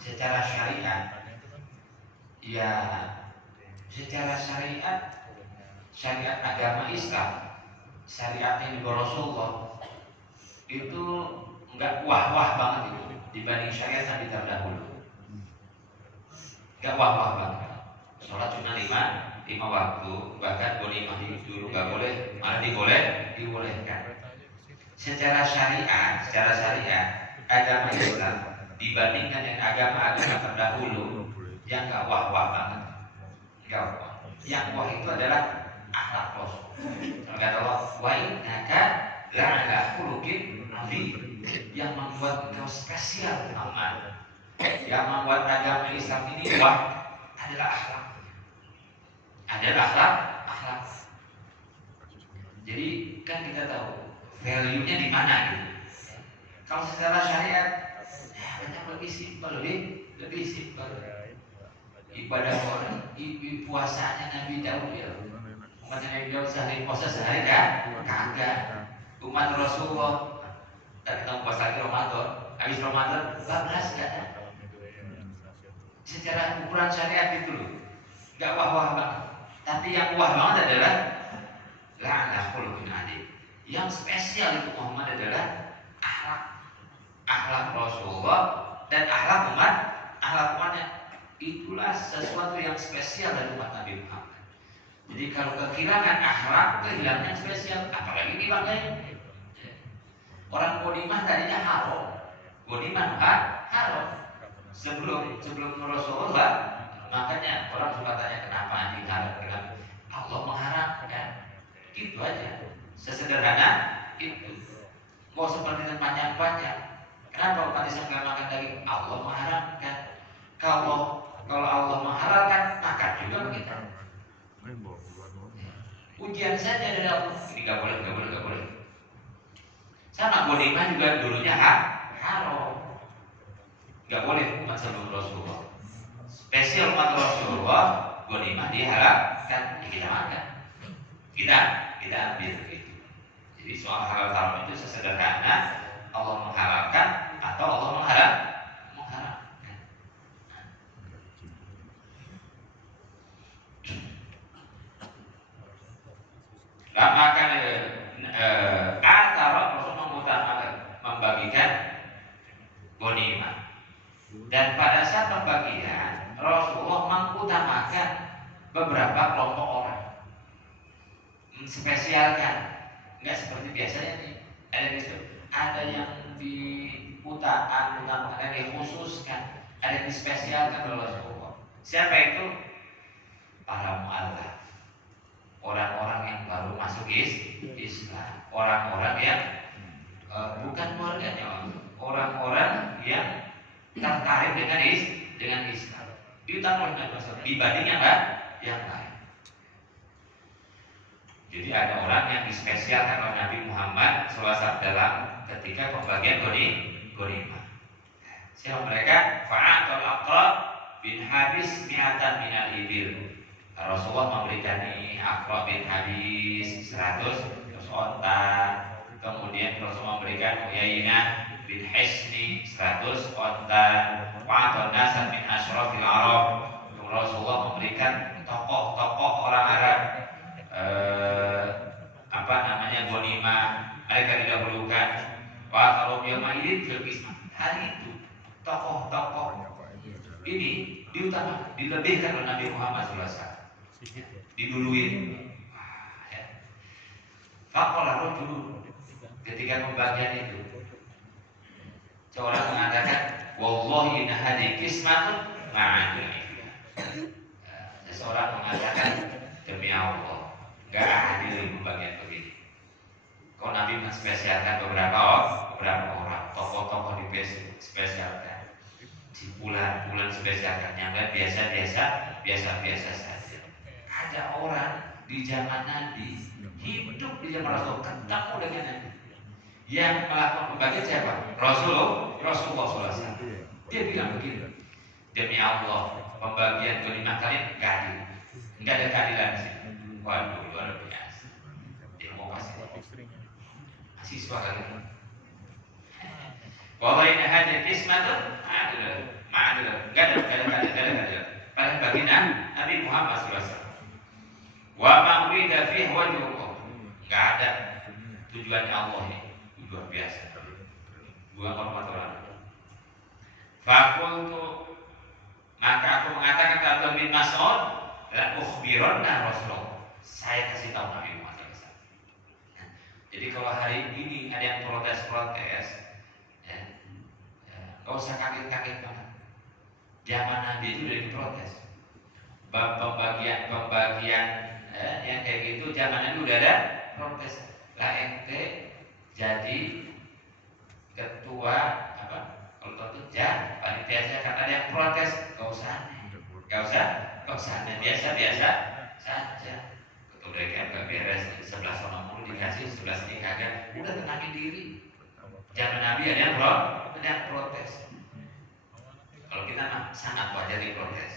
secara syariat, ya secara syariat agama Islam, syariat yang dibawa Rasulullah itu enggak wah-wah banget itu dibanding syariat Nabi terdahulu. Enggak wah-wah banget. Sholat cuma lima waktu, bahkan ghanimah dulu enggak boleh, malah dibolehkan. Secara syariat agama Islam dibandingkan dengan agama-agama terdahulu yang enggak wah-wah banget. Enggak wah. Yang wah itu adalah akhlak Rasul. Kata Allah, wa innaka la'ala khuluqin azim, yang membuat engkau spesial Muhammad. Yang membuat agama Islam ini wah adalah akhlak. Akhlak. Jadi kan kita tahu value-nya di mana gitu. Kalau secara syariat banyak lebih simpel, lebih simpel. Ibadah orang, puasanya Nabi Daud ya. Umatnya Nabi Daud sehari puasa sehari kan? Kagak. Umat Rasulullah tak kita puasa lagi Ramadan, habis Ramadan 14 kan? Secara ukuran syariat itu loh, nggak wah-wah banget. Tapi yang wah banget adalah la'ala khuluqin azim. Yang spesial itu Muhammad adalah akhlak Rasulullah dan akhlak umatnya. Itulah sesuatu yang spesial dari umat Nabi Muhammad. Jadi kalau kehilangan akhlak, kehilangan yang spesial, apalagi dibanggain. Orang ghanimah tadinya haram. Ghanimah haram. Sebelum Rasulullah, makanya orang suka tanya kenapa diharam dengan Allah mengharamkan. Gitu aja. Sesederhana itu. Mau seperti yang panjang-panjang. Kenapa umat Islam gak makan daging? Allah mengharamkan. Kalau Allah menghalalkan, makan juga kita. Ujian saja dari Allah. Ini gak boleh. Sama ghanimah juga dulunya haram. Gak boleh umat sebelum Rasulullah. Spesial umat Rasulullah, ghanimah dihalalkan, ya kita makan. Kita ambil begitu. Jadi soal halal haram itu sesederhana Allah menghalalkan atau Allah mengharamkan. Maka antara Rasul membagikan ghanimah. Dan pada saat pembagian Rasulullah mengutamakan beberapa kelompok orang, spesialkan. Enggak seperti biasanya nih. Ada yang diutamakan, ada yang dikhususkan, ada yang dispesialkan oleh Rasulullah. Siapa itu? Para mu'allaf. Orang-orang yang baru masuk Islam, orang-orang yang bukan keluarganya, orang-orang yang tertarik dengan Islam. Diutamakan dibanding yang lain. Jadi ada orang yang dispesialkan oleh Nabi Muhammad SAW dalam ketika pembagian ghanimah. Siapa mereka? Fa'atul Aqra bin Habis mi'atan minal ibil. Rasulullah memberikan Aqra bin Habis 100 onta. Kemudian Rasulullah memberikan Uyainah bin Hisni 100 onta. Wa'atun nasan min asyrafil Arab. Rasulullah memberikan tokoh-tokoh orang Arab ghanimah, mereka didahulukan. Wa kalau yauma'idin fil qismah. Hari itu tokoh-tokoh ini diutamakan, dilebihkan oleh Nabi Muhammad SAW. Diduluin. Faqala rajulun, ketika pembagian itu seorang mengatakan wallahi inna hadhihi qismatun ma'adil. Seseorang mengatakan demi Allah enggak adil pembagian begini. Kau Nabi menspesialkan beberapa orang, tokoh-tokoh dispesialkan, di bulan spesialkan, yang lain biasa saja. Ada orang di zaman Nabi, hidup di zaman Rasul, ketemu dengan Nabi, yang melakukan pembagian siapa? Rasulullah SAW. Dia bilang begini, demi Allah, pembagian ghanimah kalian enggak ada keadilan di sini. Waduh, luar biasa. Dia mau kasih suara lagi. Wallahi inna hadhihi qismatun ma'adil fihi wajhullah. Enggak ada tujuannya Allah ini. Luar biasa. Gua hormat. Fakultu, maka aku mengatakan kepada Abdullah bin Mas'ud, la ukhbiranna Rasulullah. Saya kasih tahu Nabi Muhammad SAW. Jadi kalau hari ini ada yang protes-protes, ya, nggak usah kaget-kaget banget. Zaman Nabi itu udah diprotes. Pembagian yang kayak gitu zaman Nabi udah ada protes. Lah ente jadi ketua apa? Kalau itu panitia saya kata ada yang protes, nggak usah aneh, biasa saja. Ketua DKM nggak beres, sebelah sono mulu dikasih, sebelah sini kagak. Udah tenangin diri. Zaman Nabi ada yang protes. Kalau kita mah sangat wajar diprotes.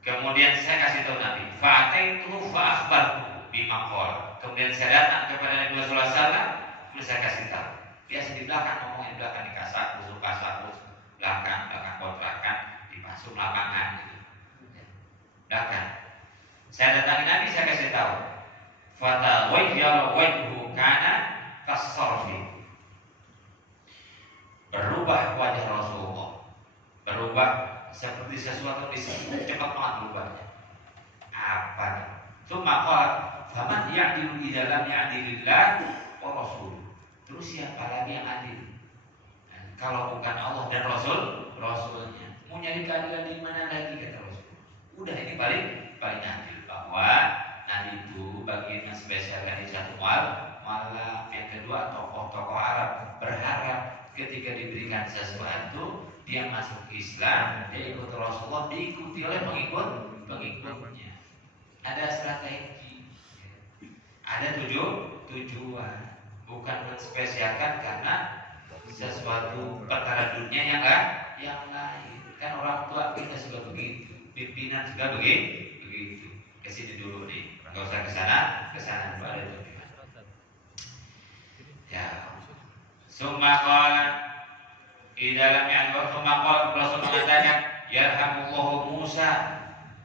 Kemudian saya kasih tahu Nabi, fa'ataitu fa'akhbartu bima qala. Kemudian saya datang kepada Nabi sallallahu alaihi wasallam, terus saya kasih tahu. Biasa di belakang ngomongin belakang di kasar, belakang kontrakan, dipasung lapangan gitu. Belakang. Saya datangi Nabi, saya kasih tahu. Fata wajjal wajhu kana kasarfi. Berubah wajah Rasulullah. Berubah seperti sesuatu disebut cepat banget berubahnya. Apa nih? Tsumma qala faman ya'dilu di dalam ya'dilillah wa rasul. Terus siapa lagi yang adil? Kalau bukan Allah dan Rasulnya. Mau nyari keadilan di mana lagi kata Rasul? Udah ini paling adil, bahwa Nabi itu bagian yang spesial dari satu malam. Yang kedua, tokoh-tokoh Arab berharap ketika diberikan sesuatu dia masuk Islam, dia ikut Rasulullah, diikuti oleh pengikutnya. Ada strategi, ada tujuan, bukan menspesialkan karena sesuatu perkara dunia yang lain. Kan orang tua kita juga begitu, pimpinan juga begitu. Kesini dulu nih, nggak usah kesana dulu, ada tujuan. Ya, summa qala di dalamnya Rasul mengatakan, yarhamullahu Musa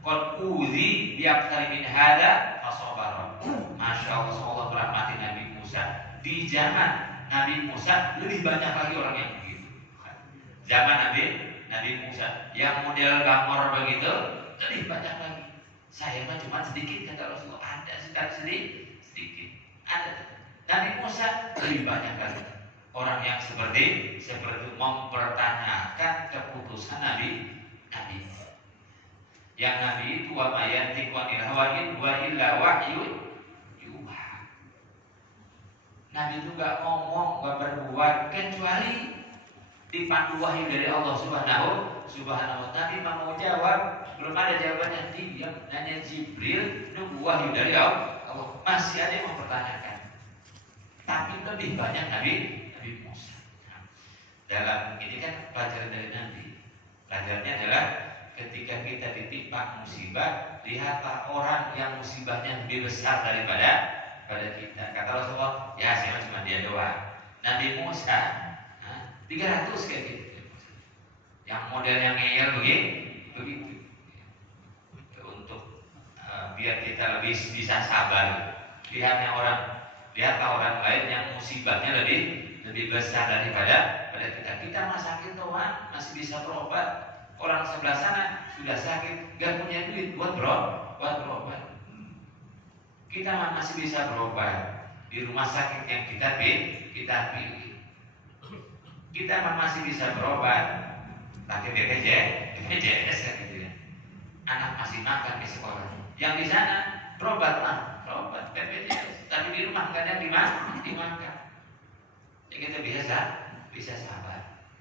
qad uzi biaktsari min hada fasabara. Masya Allah, Allah merahmati Nabi Musa. Di zaman Nabi Musa lebih banyak lagi orang yang begitu. Zaman Nabi Musa yang model gamor begitu lebih banyak lagi. Saya mah cuma sedikit kata Rasulullah. Ada sedikit. Ada. Nabi Musa lebih banyak lagi. Orang yang seperti mempertanyakan keputusan Nabi. Yang Nabi itu wa mayantiqu anil hawa in wa illa wahyun yuha. Nabi itu gak ngomong, gak berbuat kecuali dipandu wahyu dari Allah Subhanahu wa ta'ala. Nabi mau jawab, belum ada jawabannya, diam. Hanya Jibril nunggu wahyu dari Allah. Masih ada yang mempertanyakan. Tapi lebih banyak Nabi Musa. Dalam ini kan pelajaran dari Nabi. Pelajarannya adalah ketika kita ditimpa musibah, lihatlah orang yang musibahnya lebih besar daripada kita. Kata Rasulullah, ya saya cuma dia doang. Nabi Musa 300 kayak gitu. Yang model yang ngeyel begitu. Untuk biar kita lebih bisa sabar. Lihatlah orang lain yang musibahnya lebih besar daripada kita. Kita mah sakit doang, masih bisa berobat. Orang sebelah sana sudah sakit, gak punya duit buat berobat. Kita mah masih bisa berobat di rumah sakit yang kita pilih. Kita mah masih bisa berobat pakai BPJS gitu ya. Anak masih makan di sekolah. Yang di sana berobat BPJS, tapi di rumah nggak ada dimakan. Ya kita bisa sabar.